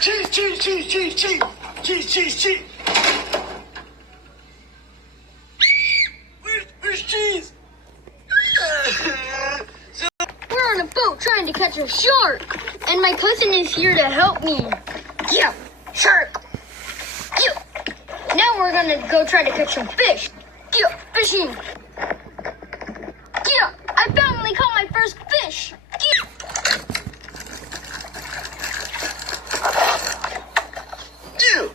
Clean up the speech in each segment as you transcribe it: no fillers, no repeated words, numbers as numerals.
Cheese, cheese, cheese, cheese, cheese, cheese, cheese, cheese. Where's cheese? We're on a boat trying to catch a shark, and my cousin is here to help me. Yeah, shark. Yeah. Now we're gonna go try to catch some fish. Yeah, fishing. Yeah, I finally caught my first fish. Yeah. Yeah.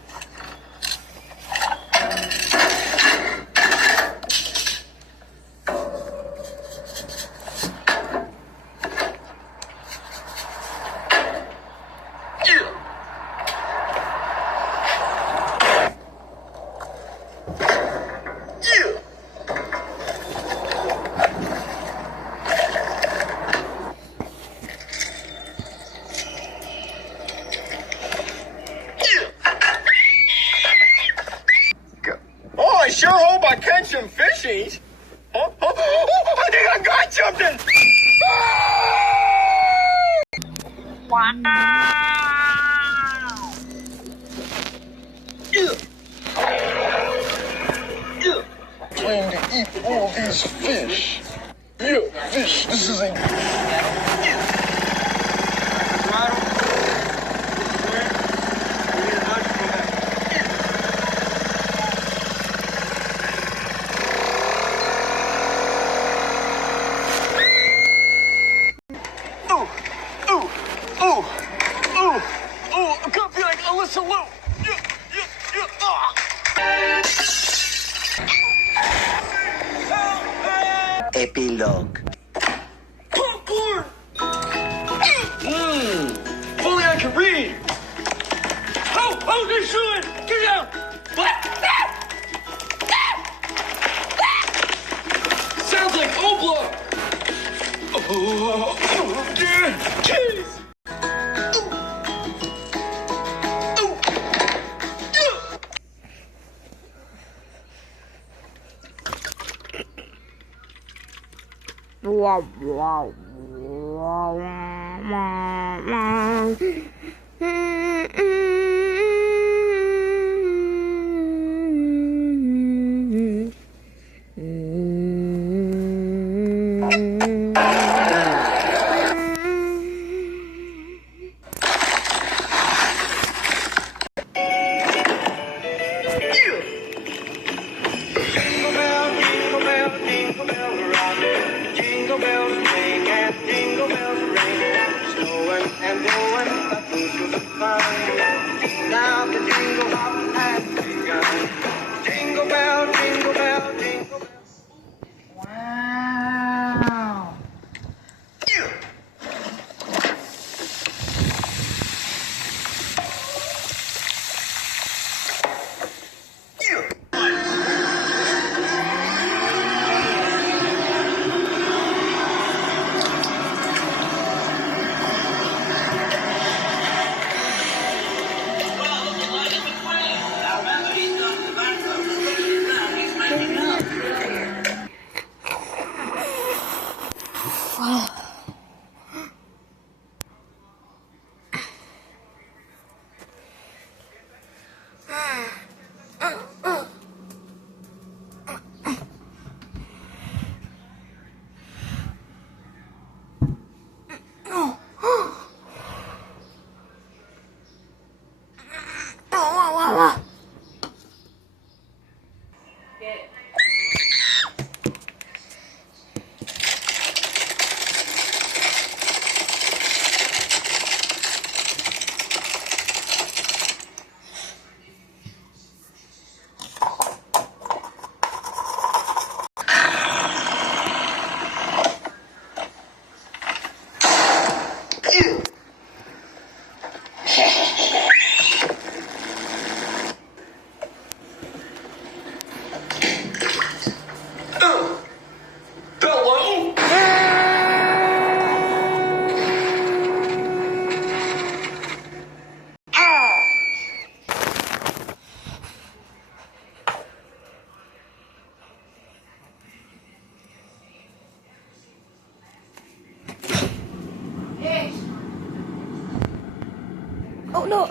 I sure hope I catch some fishies. Oh, I think I got something. Wow. Plan to eat all these fish. Yeah, fish. This is a. Copyright Alyssa Lou. Epilogue. Popcorn! Only I can read. Oh, they're shooting! Get down! Sounds like Obla! Oh, yeah! Cheese! Wow, wow, wow, wow. Jingle bells ring and jingle bells ring, snowing and blowing, the food was fine. Now the jingle hop has begun. Jingle bell, jingle bell, jingle bell. Wow. no.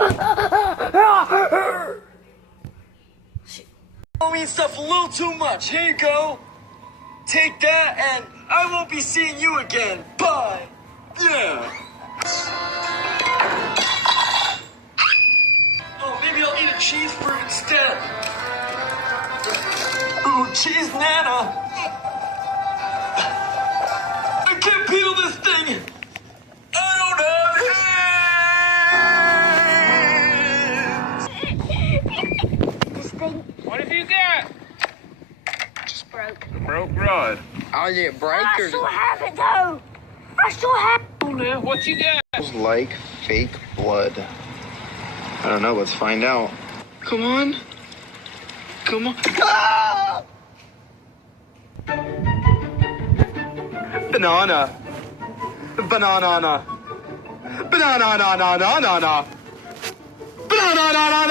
Halloween stuff a little too much. Here you go. Take that, and I won't be seeing you again. Bye. Yeah. Oh, maybe I'll eat a cheese fruit instead. Ooh, cheese nana. I can't peel this thing. I don't have This thing What have you got? just broke. Broke rod. Oh, yeah, break I still have it though. I still have it. Oh, now, what you got? Like fake blood. I don't know, let's find out. Come on. Come on. Ah! Banana. Banana. Banana. Banana. Banana.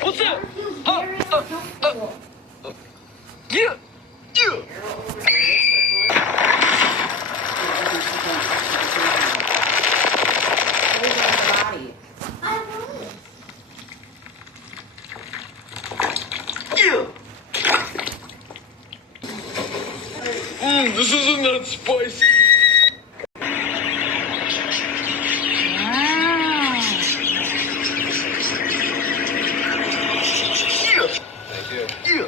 What's that? Yeah. Yeah. This isn't that spicy. Yeah.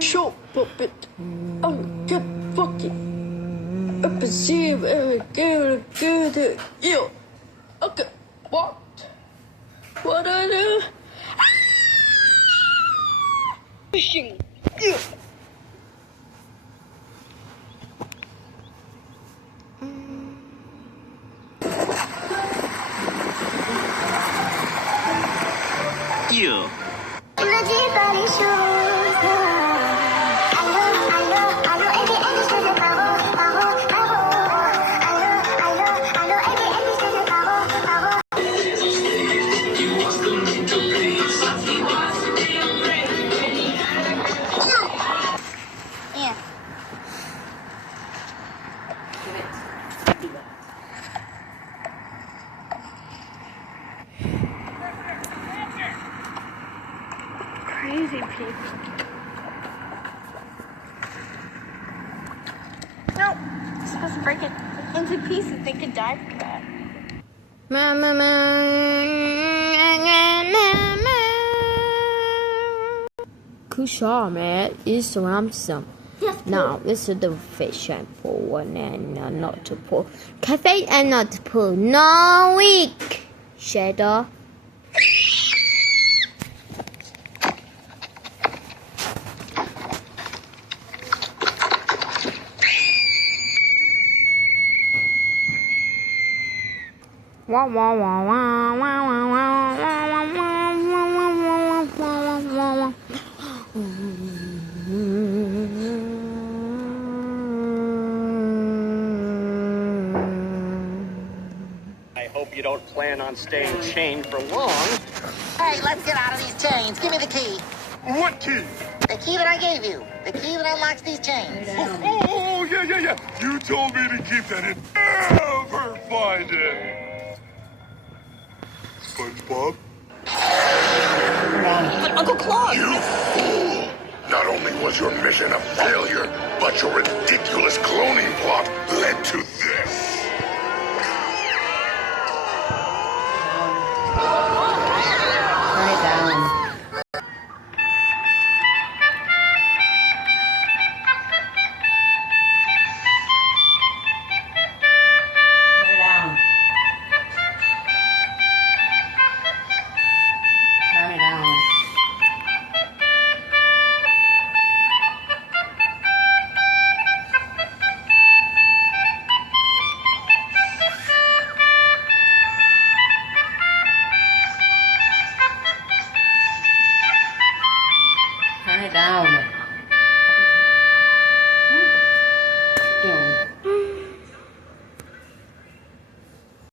Short puppet. Oh, get fucking. I perceive every good. You. Okay. What? What I do? Fishing. Yeah. You. Crazy people. No, it's supposed to break it into pieces. They could die from that. Kushar is ransom. Now, this is the fish and pull one and not to pull. Cafe and not to pull. No week. Shadow. Wah wah wah wah wah wah wah wah. I hope you don't plan on staying chained for long. Hey, let's get out of these chains. Give me the key. What key? The key that I gave you. The key that unlocks these chains. Oh, yeah. You told me to keep that in. Never find it. SpongeBob? But Uncle Claude! You fool! Not only was your mission a failure, but your ridiculous cloning plot led to this. Turn it down. it down.